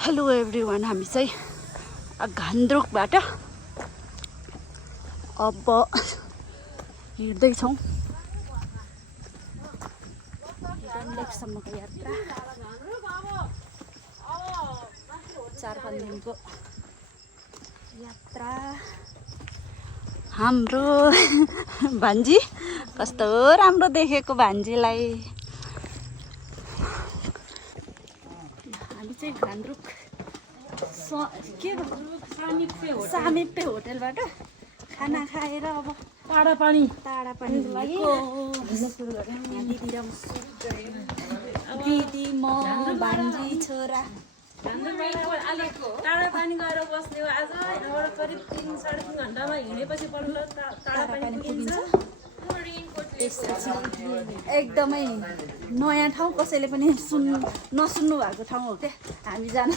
Hello everyone, हामी चाहिँ घान्द्रुकबाट अब हिँड्दैछौँ हिडन लेकसम्मको यात्रा। 4-5 दिनको यात्रा। हाम्रो भान्जी कस्तो राम्रो देखेको भान्जीलाई। हामी चाहिँ घान्द्रुक सामिप्पे होटेलबाट खाना खाएर अब टाढा पानी दिदी म भान्जी छोरा टाढा पानी गएर बस्ने हो। आज यहाँबाट करिब 3-3.5 घन्टामा हिँडेपछि बल्ल टाढा पानी पुगिन्छ। एकदमै नयाँ ठाउँ, कसैले पनि नसुन्नु भएको ठाउँ हो क्या हामी जानु।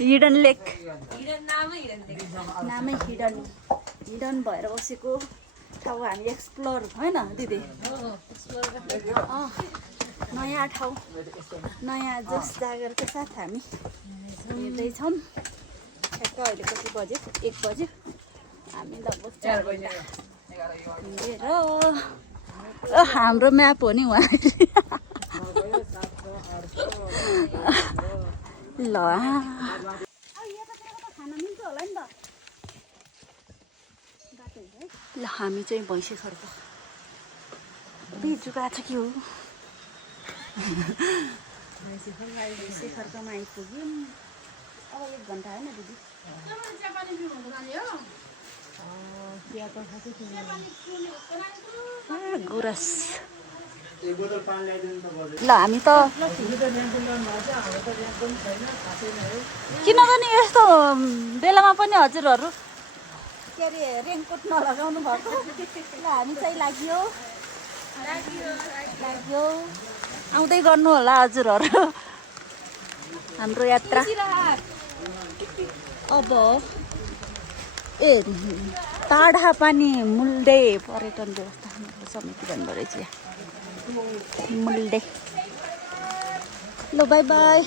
हिडन लेक नामै हिडन भएर बसेको ठाउँ हामी एक्सप्लोर, होइन दिदी? नयाँ ठाउँ, नयाँ जोस जागरको साथ हामी हिँड्दैछौँ। ठ्याक्क अहिले कति बज्यो? 1 बज्यो। हामी लगभग 4 घन्टा हिँडेर। हाम्रो म्याप हो नि उहाँ। ल ल हामी चाहिँ भैँसी खर्क बिजु गएको छ कि हो? भैँसी खर्कमा आइपुग्यौँ। अब 1 घन्टा होइन दिदी? गुराँस। ल हामी त किन पनि यस्तो बेलामा पनि हजुरहरू के अरे रेनकोट नलगाउनु भएको? ल हामी चाहिँ लाग्यो आउँदै गर्नु होला हजुरहरू हाम्रो यात्रा। अब टाढा पानी मुल्डे पर्यटन व्यवस्थापन समिति भन्दो रहेछ यहाँ मुल्डे। ल बाई बाई।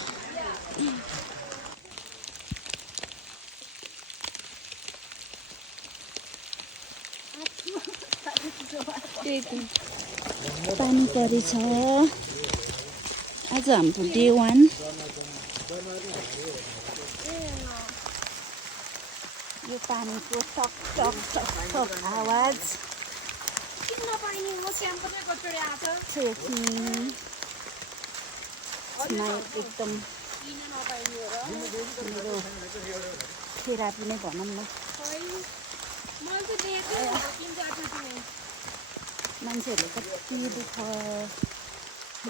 पानी परेछ आज हाम्रो डे 1। यो पानीको टक टक टक टक आवाज एकदम मेरो थेरापी नै भनौँ न। मान्छेहरूले कति दुःख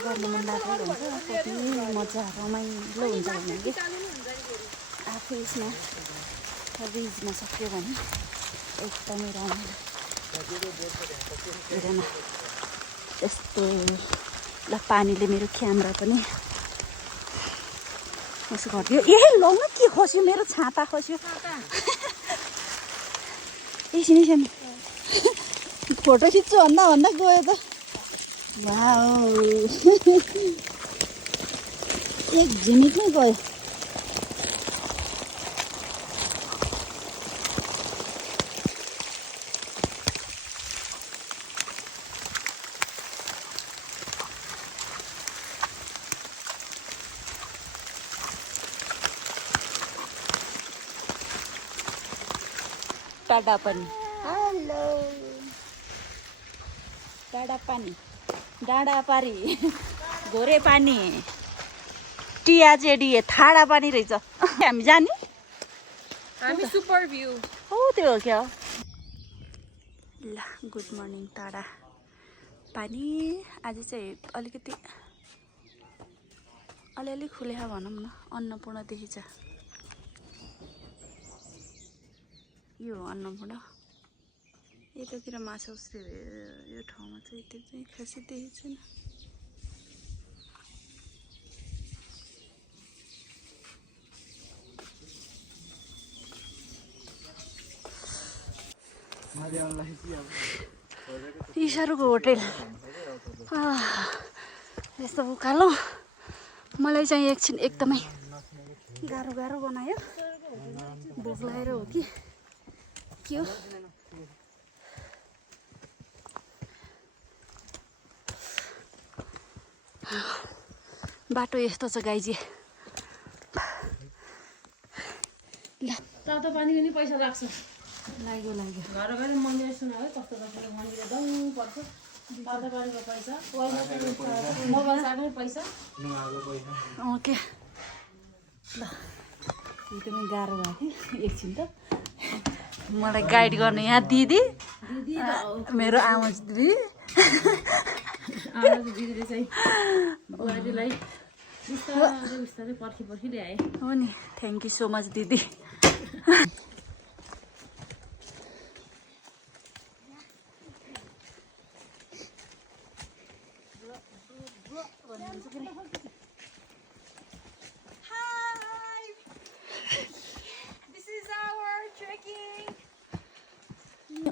गर्नु मन लागेको हुन्छ, कति मजा रमाइलो हुन्छ भने कि आफू यसमा रिजमा सक्यो भने एकदमै रमाइलो। हेर न यस्तो। ल पानीले मेरो क्यामेरा पनि यसो गरिदियो। ए लौ न के खस्यो? मेरो छाता खस्यो। एकछिन फोटो खिच्छु भन्दा गयो त। वाउ एक झिमिकमै गयो। टाढा पानी। हेलो टाढा पानी, डाँडा पारी, घोरे पानी, टियाजेडी थाडा पानी रहेछ। हामी जाने? हामी सुपर भ्यू हो त्यो हो क्या? ल गुड मर्निङ। टाढा पानी आज चाहिँ अलिकति अलिअलि खुलेको भनौँ न। अन्नपूर्णदेखि छ यो अन्नपूर्ण। यतातिर माछा उस्रे यो ठाउँमा चाहिँ त्यो चाहिँ खासै देखेको छैन। इसारुको होटेल यस्तो उकालो। मलाई चाहिँ एकछिन एकदमै गाह्रो गाह्रो बनायो भोक लागेर हो कि के हो बाटो यस्तो छ गाइजी तातो पानीको नि पैसा लाग्छ लाग्यो घर अगाडि मन्दिर सुन है कस्तो कस्तो मन्दिर दङ पर्छ तातो पानीको पैसा मोबाइल साग्ने पैसा ओके ल एकदमै गाह्रो भयो कि एकछिन त मलाई गाइड गर्ने यहाँ दिदी मेरो आमा दिदी दिदीले चाहिँ बुहारीलाई बिस्तारै बिस्तारै पर्खी ल्याए हो नि थ्याङ्क यू सो मच दिदी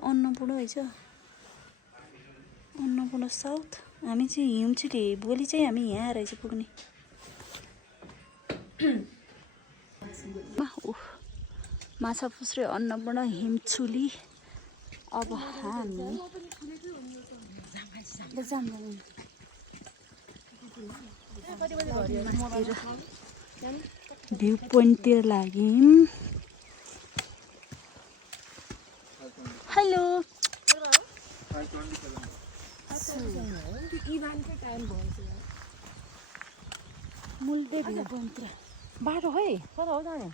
अन्नपूर्ण रहेछ अन्नपूर्ण साउथ हामी चाहिँ हिउँछुली भोलि चाहिँ हामी यहाँ रहेछ पुग्ने माछा फुस्रे अन्नपूर्ण हिमछुली अब हामी भ्यू पोइन्टतिर लाग्यौँ हेलो मुल्दे भ्यू पोइन्टतिर बाटो है कता हो जाने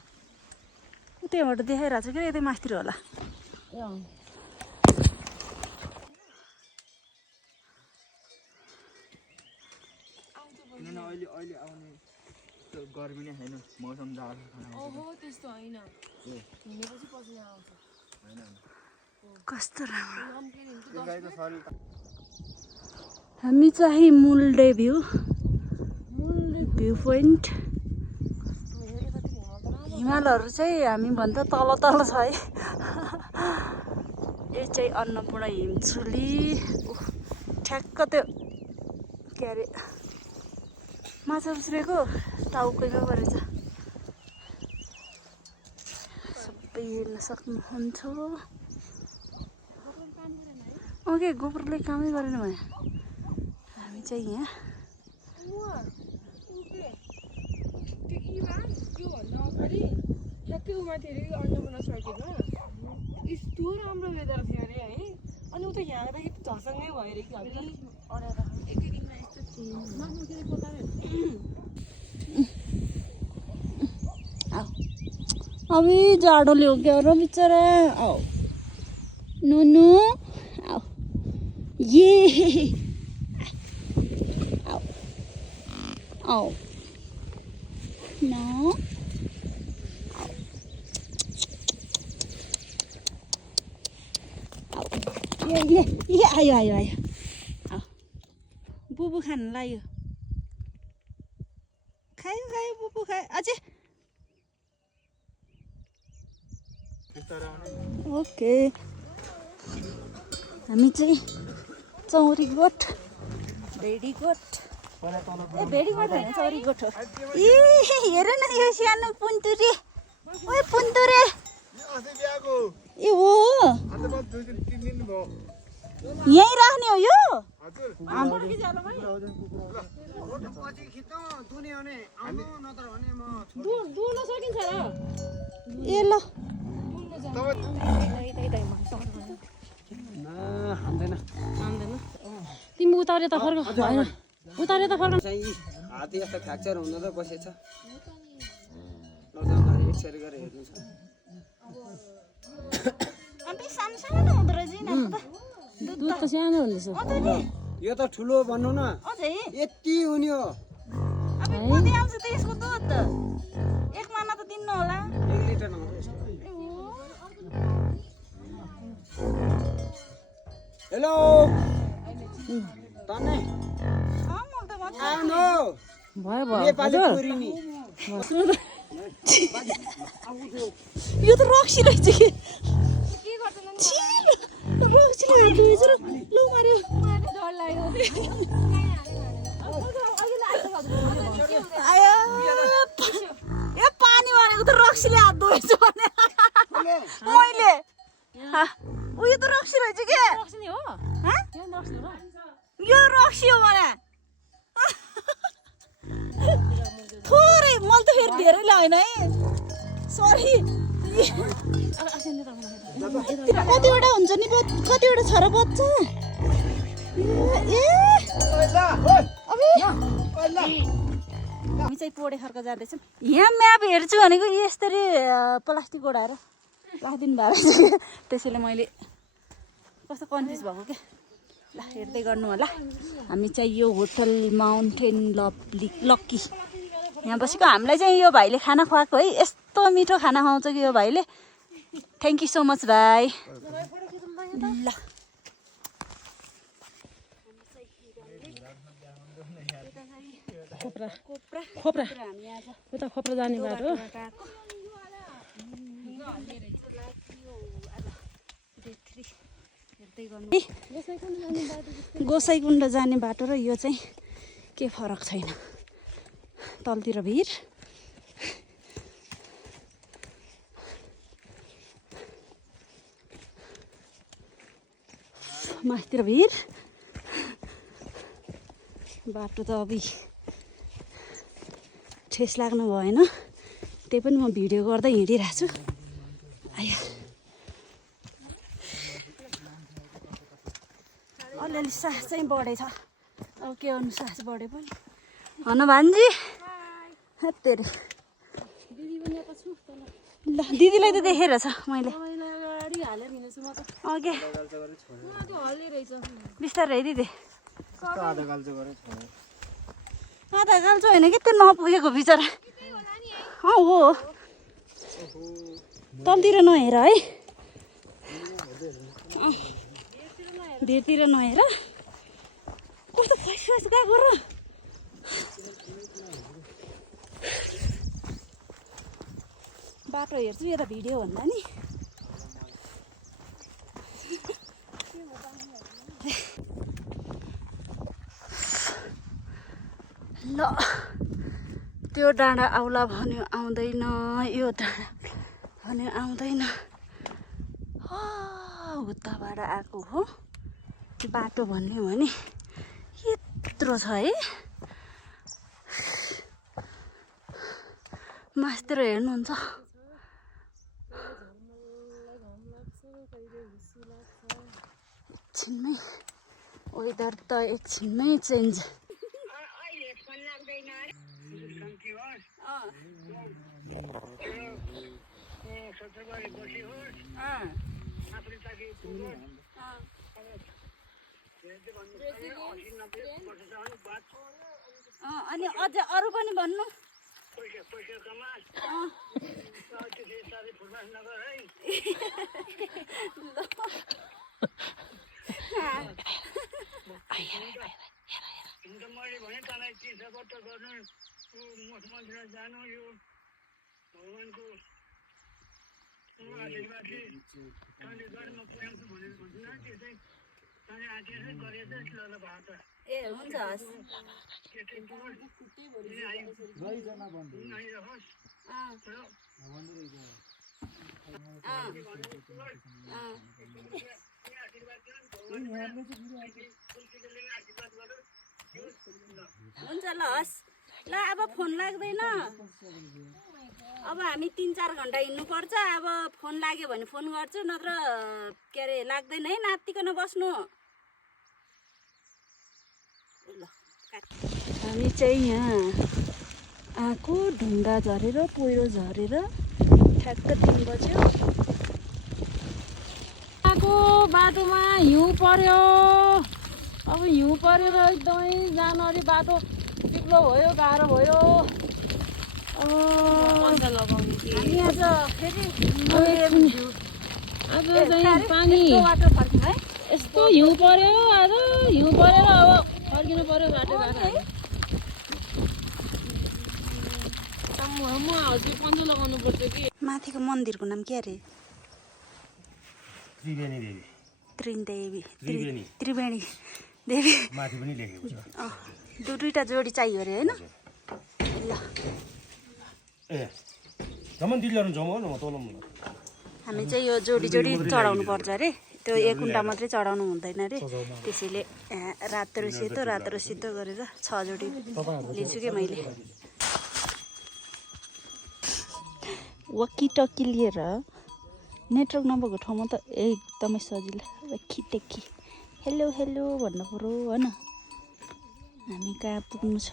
त्यहाँबाट देखाइरहेको छ कि यतै मास्तिर होला अहिले आउने गर्मी नै छैन मौसम जाडो त्यस्तो होइन हिँडेपछि पछि आउँछ कस्तो राम्रो हामी चाहिँ मुल्डे भ्यू पोइन्ट हिमालहरू चाहिँ हामीभन्दा तल तल छ है यो चाहिँ अन्नपूर्ण हिमछुली ठ्याक्क त्यो के अरे माछा उस्रेको टाउकोमा परेछ सबै हेर्न सक्नुहुन्छ ओके गोबरले कामै गरेन भने हामी चाहिँ यहाँ त्योभन्दा अगाडि ठ्याक्कै उमाथि अरे अन्नपूर्ण सर्किटमा यस्तो राम्रो वेदर थियो अरे है अनि उता यहाँ आउँदाखेरि झसङ्गै भयो अरे कि हामी एकै दिनमा यस्तो अभी जाडोले हो क्या र बिचरा आओ नुनु आओ ये आओ आओ No. ये आयो बुबु खान लाग्यो खायो बुबु खायो अझै ओके हामी चाहिँ चौरी गोठ भेडी गोठ ए भेडी गोठ होइन चौरी गोठ हो ए हेर न यो सानो पुन्तुरे ओए पुन्तुरे ए हो यहीँ राख्ने हो यो ए ल तिमी उतारे त फर्क होइन उतारे त फर्क हात्ती यस्तो फ्र्याक्चर हुन त बसेछ एक्सरे गरेर हेर्नु छ सानो हुँदो रहेछ दुध त सानो हुँदैछ यो त ठुलो भन्नु न यति हुने हो अब कति आउँछ त यसको दुध एक महिना त दिनु होला 1 लिटर आउँछ हेलो तने आउनु भयो नेपाली पुरिनी यो त रक्सी रहेछ कि रक्सीले हाल्दैछ र लौ मार्यो डर लाग्यो ए पानी रक्सीले हात धोएछु भने मैले उयो त रक्सी रहेछ के रक्सी नि हो हाँ? यो रक्सी हो र यो रक्सी हो भने थोरै मैले त फेरि धेरै ल्याएन है सरी कतिवटा हुन्छ नि कतिवटा छ र बच्चा ए हामी चाहिँ पोडे खर्क जाँदैछौँ यहाँ म्याप हेर्छु भनेको यसरी प्लास्टिक ओढाएर राखिदिनु भएको रहेछ त्यसैले मैले कस्तो कन्फ्युज भएको क्या ल हेर्दै गर्नु होला हामी चाहिँ यो होटल माउन्टेन लक्की यहाँ बसेको हामीलाई चाहिँ यो भाइले खाना खुवाएको है यस्तो मिठो खाना खुवाउँछ कि यो भाइले थ्याङ्क यू सो मच भाइ ल खोप्रा उता खोप्रा जाने बाटो गोसाइकुण्ड जाने बाटो र यो चाहिँ के फरक छैन तलतिर भिर माथितिर भिर बाटो त अब ठेस लाग्नु भएन त्यही पनि म भिडियो गर्दै हिँडिरहेको छु आयो अलिअलि सास चाहिँ बढेछ अब के गर्नु सास बढे पनि हन भान्जी तेरो ल दिदीलाई त देखेर छ मैले अघि बिस्तारै है दिदी आधा गाल्चो होइन कि त्यो नपुगेको बिचरा हो तलतिर नहेर है भिरतिर नहेर कस्तो खस गएको र बाटो हेर्छु यो त भिडियो भन्दा नि ल त्यो डाँडा आउला भन्यो आउँदैन यो डाँडा भन्यो आउँदैन उताबाट आएको हो बाटो भन्यो भने यत्रो छ है मास्तिर हेर्नुहुन्छ एकछिनमै वेदर त एकछिनमै चेन्ज अनि अझ अरू पनि भन्नु मैले भने तँलाई के सपोर्ट गर्नु मुख्यमन्त्रीमा जानु यो भगवान्को आशीर्वादले तैँले गरेर म पुर्याउँछु भनेर भन्छु न त्यो चाहिँ तैँले आदेश गरेर ल भएको त ए हुन्छ हस् हुन्छ ल हस् ल अब फोन लाग्दैन अब हामी 3-4 घन्टा हिँड्नुपर्छ अब फोन लाग्यो भने फोन गर्छु नत्र के अरे लाग्दैन है नातिकन बस्नु ल हामी चाहिँ यहाँ आएको ढुङ्गा झरेर पहिरो झरेर ठ्याक्क 3 बज्यो आएको बाटोमा हिउँ पर्यो अब हिउँ परेर एकदमै जानु अरे बाटो चिप्लो भयो गाह्रो भयो हामी आज फेरि आज चाहिँ पानी बाटो फर्क्यौँ है यस्तो हिउँ पर्यो आज हिउँ परेर अब फर्किनु पर्यो बाटो म हजुर पन्जा लगाउनु पर्छ कि माथिको मन्दिरको नाम के अरे त्रिवेणी देवी त्रिवेणी देवी माथि पनि लेखेको छ दुईटा जोडी चाहियो अरे होइन ल ए जमन दिलहरु जमन म तोलम हामी चाहिँ यो जोडी जोडी चढाउनु पर्छ अरे त्यो एक कुन्टा मात्रै चढाउनु हुँदैन अरे त्यसैले रातो र सेतो गरेर 6 जोडी लिन्छु के मैले वकी टकी लिएर नेटवर्क नभएको ठाउँमा त एकदमै सजिलो खिटेकी हेलो हेलो भन्नु पर्यो हैन हामी कहाँ पुग्नु छ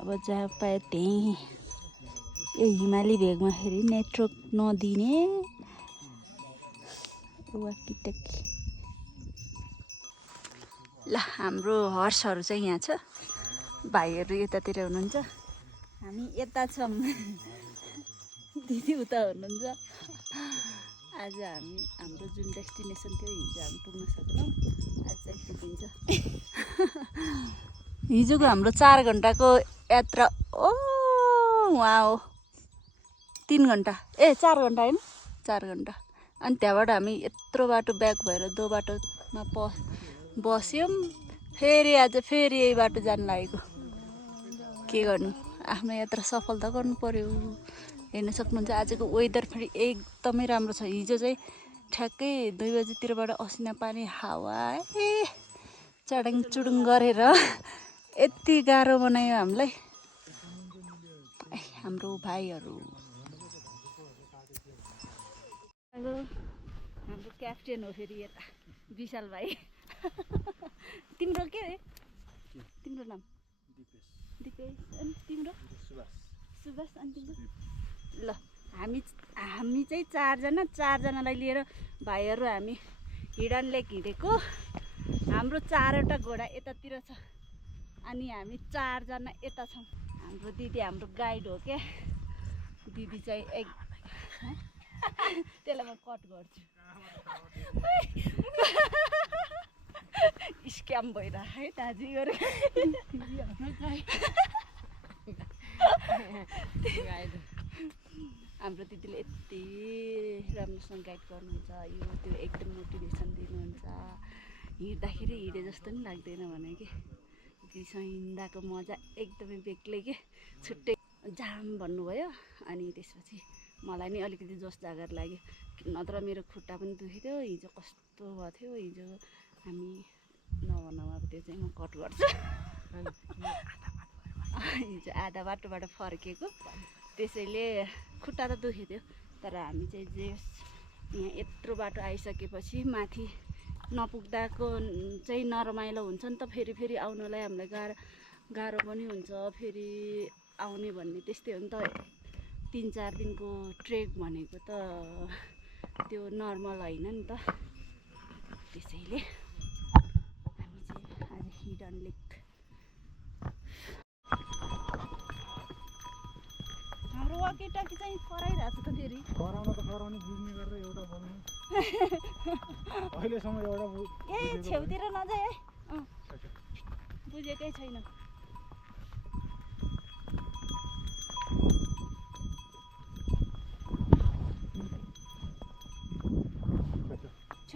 अब जहाँ पाए त्यही यो हिमाली भेगमा फेरि नेटवर्क नदिने वाकिटकी ल हाम्रो हर्सहरू चाहिँ यहाँ छ भाइहरू यतातिर हुनुहुन्छ हामी यता छौँ दिदी उता हुनुहुन्छ आज हाम्रो जुन डेस्टिनेसन थियो हिजो हामी पुग्न सकेनौँ आज चाहिँ पुगिन्छ हिजोको हाम्रो 4 घन्टाको यात्रा वहाँ हो 3 घन्टा 4 घन्टा होइन 4 घन्टा अनि त्यहाँबाट हामी यत्रो बाटो ब्याक भएर दो बाटोमा बस्यौँ फेरि आज फेरि यही बाटो जान लागेको के गर्नु आफ्नो यात्रा सफल त गर्नु पर्यो हेर्न सक्नुहुन्छ आजको वेदर फेरि एकदमै राम्रो छ हिजो चाहिँ ठ्याक्कै 2 बजेतिरबाट असिना पानी हावा चडाङ चुडुङ गरेर यति गाह्रो बनायो हामीलाई हाम्रो भाइहरू हाम्रो क्याप्टेन हो फेरि यता विशाल भाइ तिम्रो के रे तिम्रो नाम दिपेश अनि तिम्रो सुभाष अनि तिम्रो ल हामी चाहिँ 4 जनालाई लिएर भाइहरू हामी हिडन लेक हिँडेको हाम्रो 4वटा घोडा यतातिर छ अनि हामी 4 जना यता छौँ हाम्रो दिदी हाम्रो गाइड हो क्या दिदी चाहिँ एक त्यसलाई म कट गर्छु स्क्याम भइरहेको है दाजु हाम्रो दिदीले यति राम्रोसँग गाइड गर्नुहुन्छ यो त्यो एकदम मोटिभेसन दिनुहुन्छ हिँड्दाखेरि हिँडे जस्तो नि लाग्दैन भने कि दिदीसँग हिँड्दाको मजा एकदमै बेग्लै के छुट्टै जाम भन्नुभयो अनि त्यसपछि मलाई नि अलिकति जोस जागर लाग्यो नत्र मेरो खुट्टा पनि दुखेको थियो हिजो कस्तो भएको थियो हिजो हामी नभनौँ अब त्यो चाहिँ म कट गर्छु हिजो आधा बाटोबाट फर्केको त्यसैले खुट्टा त दुखेको थियो तर हामी चाहिँ जे यहाँ यत्रो बाटो आइसकेपछि माथि नपुग्दाको चाहिँ नरमाइलो हुन्छ नि त फेरि आउनलाई हामीलाई गाह्रो पनि हुन्छ फेरि आउने भन्ने त्यस्तै हो नि त 3-4 दिनको ट्रेक भनेको त त्यो नर्मल होइन नि त त्यसैले हामी चाहिँ आज हिडन लेक हाम्रो वाकिटकी चाहिँ कराइरहेको छ त फेरि कराउने बुझ्ने गरेर एउटा बोल्नु अहिलेसम्म एउटा छेउतिर नजाए है बुझेकै छैन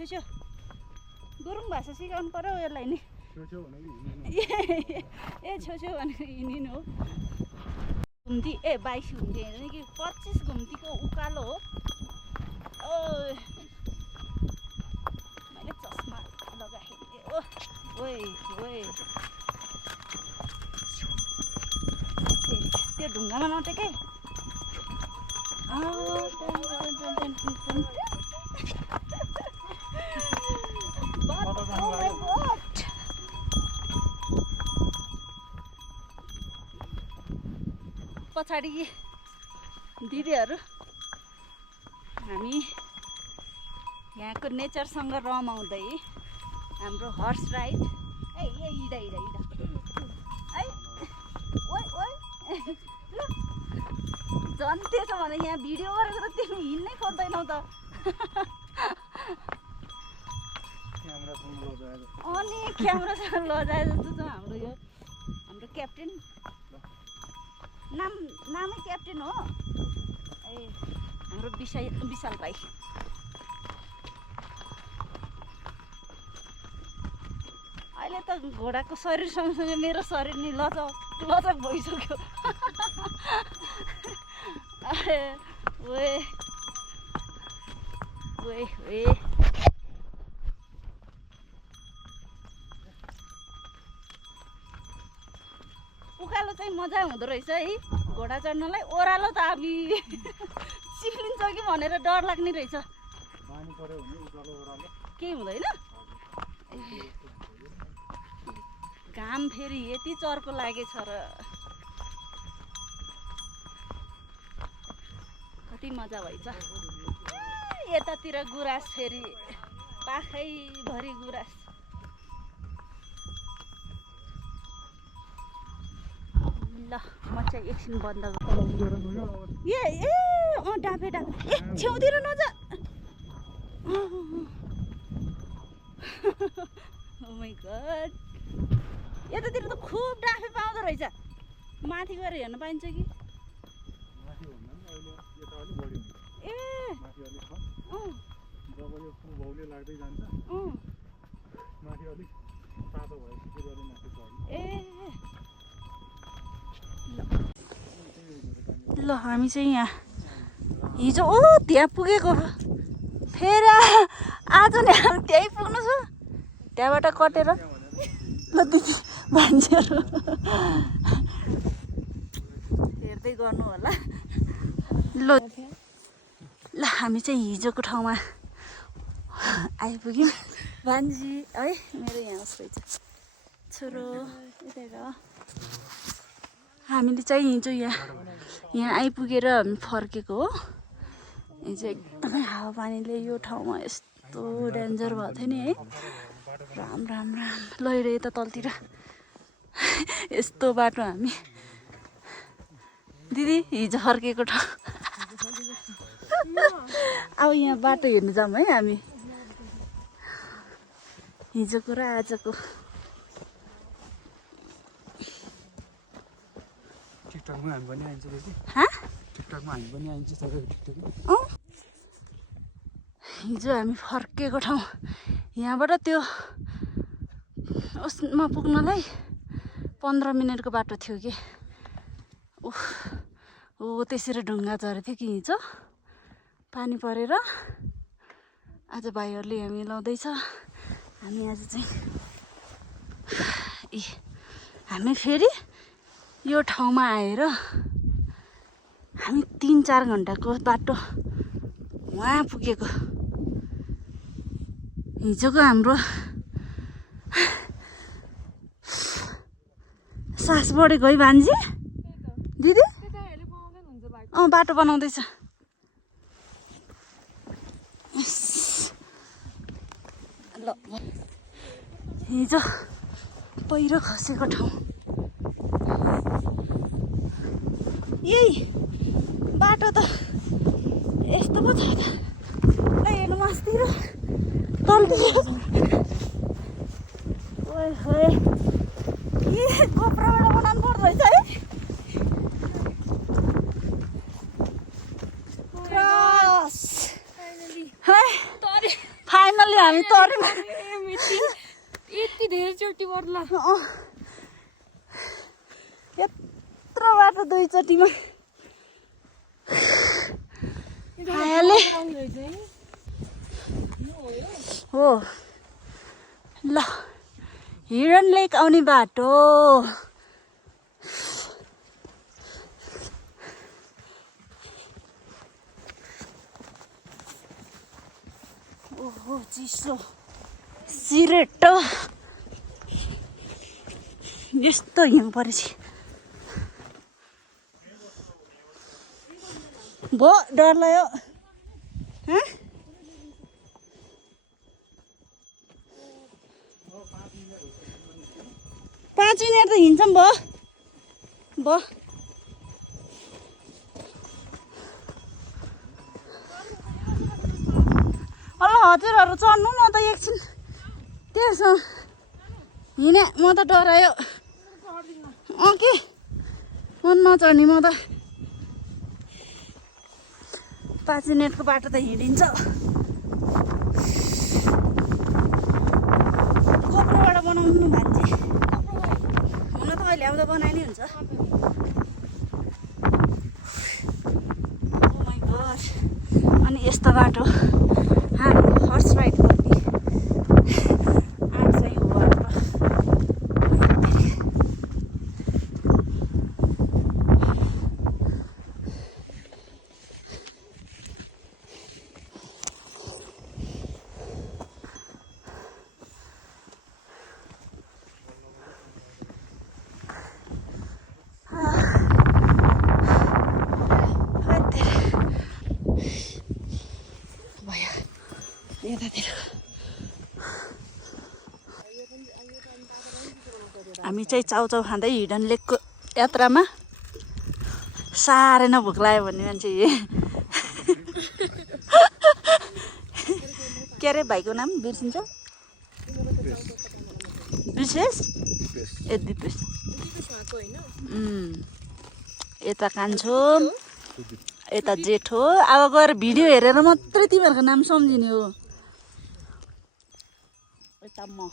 छेउ गुरुङ भाषा सिकाउनु पर्यो यसलाई नि ए छेउ भनेको हिँडिनु हो घुम्ती 22 घुम्ती होइन कि 25 घुम्तीको उकालो हो मैले चस्मा लगाएँ त्यो ढुङ्गामा नटेकै पछाडि दिदीहरू हामी यहाँको नेचरसँग रमाउँदै हाम्रो हर्स राइड हिँड है झन् त्यसो भने यहाँ भिडियो गरेको त तिमी हिँड्नै खोज्दैनौ त अनि क्यामेरासँग लजाए जस्तो छ हाम्रो क्याप्टेन नामै क्याप्टेन हो हाम्रो विशाल भाइ अहिले त घोडाको शरीर सँगसँगै मेरो शरीर नि लचक भइसक्यो ओए ओए ओए उकालो चाहिँ मजा हुँदो रहेछ है घोडा चढ्नलाई ओह्रालो त आबी चिप्लिन्छ कि भनेर डर लाग्ने रहेछ केही हुँदैन घाम फेरि यति चर्को लागेछ र कति मजा भएछ यतातिर गुराँस फेरि पाखैभरि गुराँस ल म चाहिँ एकछिन बन्द ए डाबे डाबे ए छेउतिर नजा ओ माय गॉड यतातिर त खुब डाफे पाउँदो रहेछ माथि गएर हेर्न पाइन्छ कि ए ल हामी चाहिँ यहाँ हिजो त्यहाँ पुगेको फेरि आज नि हामी त्यहीँ पुग्नु छ त्यहाँबाट कटेर ल दिदी मान्छेहरू हेर्दै गर्नु होला ल हामी चाहिँ हिजोको ठाउँमा आइपुग्यौँ भान्जी है मेरो यहाँ उस रहेछ छोरो यतै हामीले चाहिँ हिजो यहाँ आइपुगेर हामी फर्केको हो हिजो एकदमै हावापानीले यो ठाउँमा यस्तो डेन्जर भएको थियो नि है राम राम राम लैर यता तलतिर यस्तो बाटो हामी दिदी हिजो फर्केको ठाउँ अब यहाँ बाटो हेर्नु जाऊँ है हामी हिजोको र आजको टिकटकमा हामी पनि आइन्छ टिकटकमा हामी पनि आइन्छ हिजो हामी फर्केको ठाउँ यहाँबाट त्यो उसमा पुग्नलाई 15 मिनटको बाटो थियो कि ओ त्यसरी ढुङ्गा झरेको थियो कि हिजो पानी परेर आज भाइहरूले हामी लाउँदैछ हामी आज चाहिँ हामी फेरि यो ठाउँमा आएर हामी 3-4 घन्टाको बाटो वहाँ पुगेको हिजोको हाम्रो सास बढेको है भान्जी दिदी बाटो बनाउँदैछ ल हिजो पहिरो खसेको ठाउँ यही बाटो त यस्तो पो छ त ल हेर्नु मास्तिर तलतिर ओए होए गोप्रोबाट बनाउनु पर्दो रहेछ है क्रस फाइनली हामी तर्यौँ यति धेरैचोटि पर्ला यत्रो बाटो दुईचोटिमा हो ल हिरन लेक आउने बाटो ओहो चिसो सिरेटो यस्तो हिउँ परेपछि भो डर लाग्यो 5 मिनट त हिँड्छौँ भयो ल हजुरहरू चढ्नु न त एकछिन त्यसो हिँडे म त डरायो के म नचढ्ने म त 5 मिनटको बाटो त हिँडिन्छ कोप्रोबाट बनाउनु भान्जी हुन त अहिले आउँदा बनाइ नै हुन्छ अनि यस्तो बाटो हामी हर्स राइड गर्ने आज चाहिँ हो हाम्रो हामी चाहिँ चाउचाउ खाँदै हिडन लेकको यात्रामा साह्रै न भोक लाग्यो भन्ने मान्छे के अरे भाइको नाम बिर्सिन्छ विशेष ए दिपेश यता कान्छो यता जेठो अब गएर भिडियो हेरेर मात्रै तिमीहरूको नाम सम्झिने हो यता म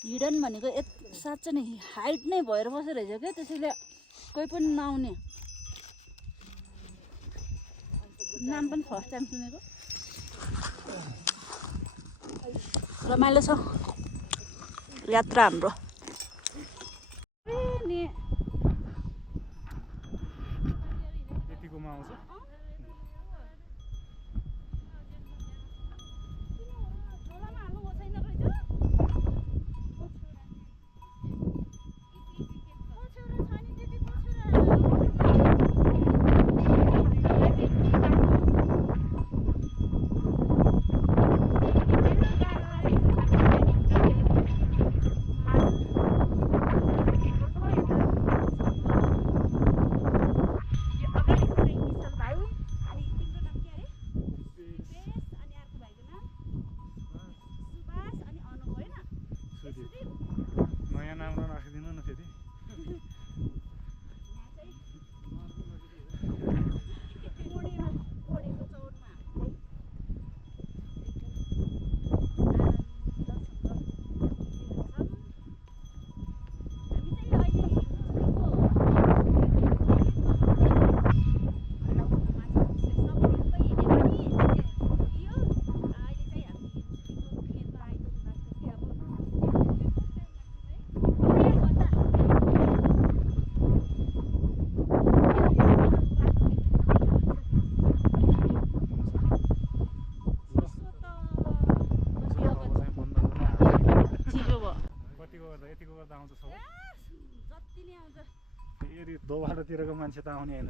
हिडन भनेको साँच्चै नै हाइट नै भएर बसेर रहेछ क्या त्यसैले कोही पनि नआउने नाम पनि फर्स्ट टाइम सुनेको रमाइलो छ यात्रा हाम्रो दोबाटोतिरको मान्छे त आउने होइन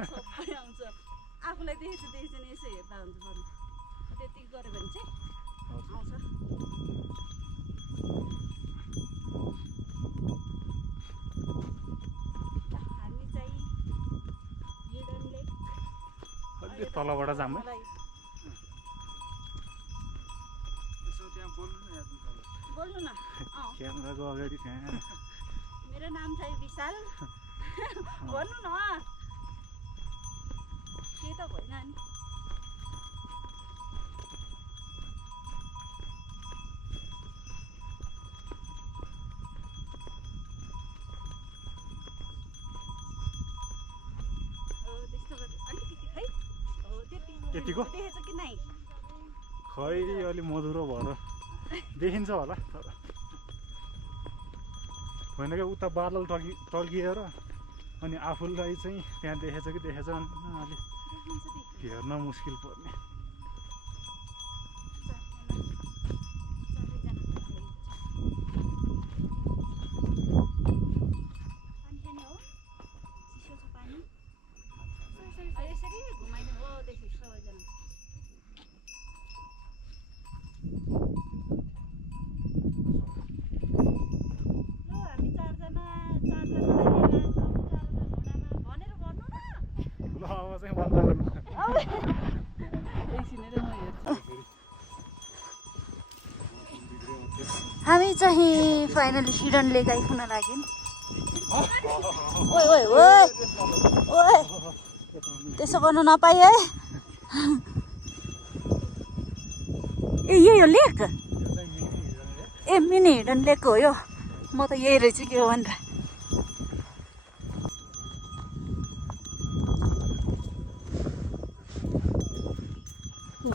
सबै आउँछ आफूलाई देखेको नि यसो हेर्दा हुन्छ बरु त्यति गऱ्यो भने चाहिँ आउँछ हामी चाहिँ हिडन लेक अलि तलबाट जाम है बोल्नु न क्यामेराको अगाडि कहाँ मेरो नाम चाहिँ विशाल भन्नु न के त भएन नि यतिको देखेछ कि नै खै अलि मधुरो भएर देखिन्छ होला तर होइन क्या उता बादल टल्किएर अनि आफूलाई चाहिँ त्यहाँ देखेछ कि देखेछ अलिक हेर्न मुस्किल पर्ने हामी चाहिँ फाइनली हिडन लेक आइपुग्न लाग्यौँ ओए ओए ओए ओए त्यसो गर्नु नपाए है ए यही हो लेक ए मिनी हिडन लेक हो यो म त यही रहेछ के हो भनेर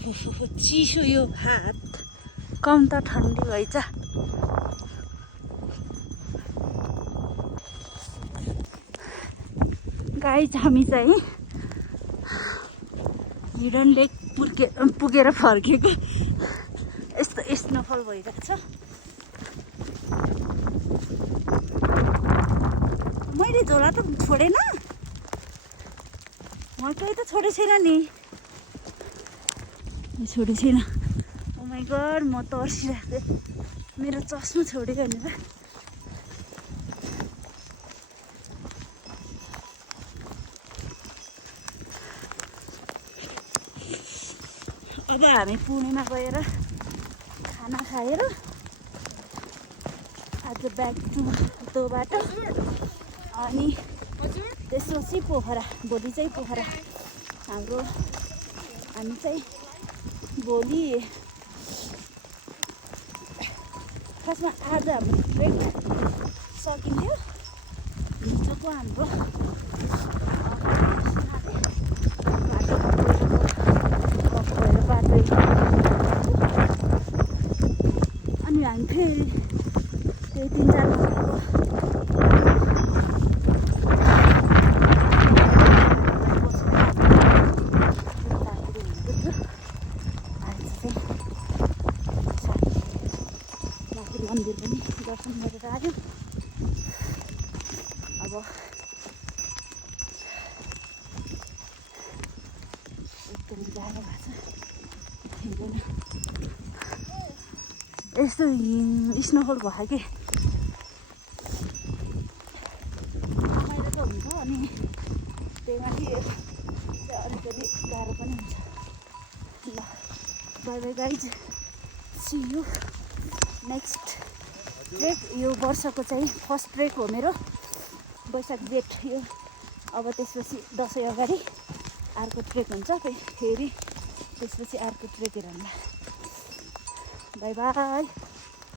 ओहो चिसो यो हात कम त ठन्डी भएछ गाइज हामी चाहिँ हिडन लेक पुगेर फर्केको यस्तो स्नोफल भइरहेको छ मैले झोला त छोडेन म केही त छोडेको छैन नि छोडेको छैन ओ माइ गड म तर्सिरहेको थिएँ मेरो चस्मा छोड्यो भनेर अब हामी पुणेमा गएर खाना खाएर आज ब्याक टु त्यो बाटो अनि त्यसपछि पोखरा भोलि चाहिँ पोखरा हामी चाहिँ भोलि खासमा आज हाम्रो ट्रेन सकिन्थ्यो हिजोको हाम्रो अनि हामी फेरि त्यही 3-4 मन्दिर पनि दर्शन गरेर आयो अब एकदम गाह्रो भएको छ यस्तो स्नोफल भयो कि रमाइलो त हुन्छ अनि त्यही माथि अलिकति गाह्रो पनि हुन्छ ल bye bye guys see you next trek यो वर्षको चाहिँ फर्स्ट ट्रेक हो मेरो वैशाख जेठ यो अब त्यसपछि दसैँ अगाडि अर्को ट्रेक हुन्छ फेरि त्यसपछि अर्को ट्रेक हेरौँला बाई बाई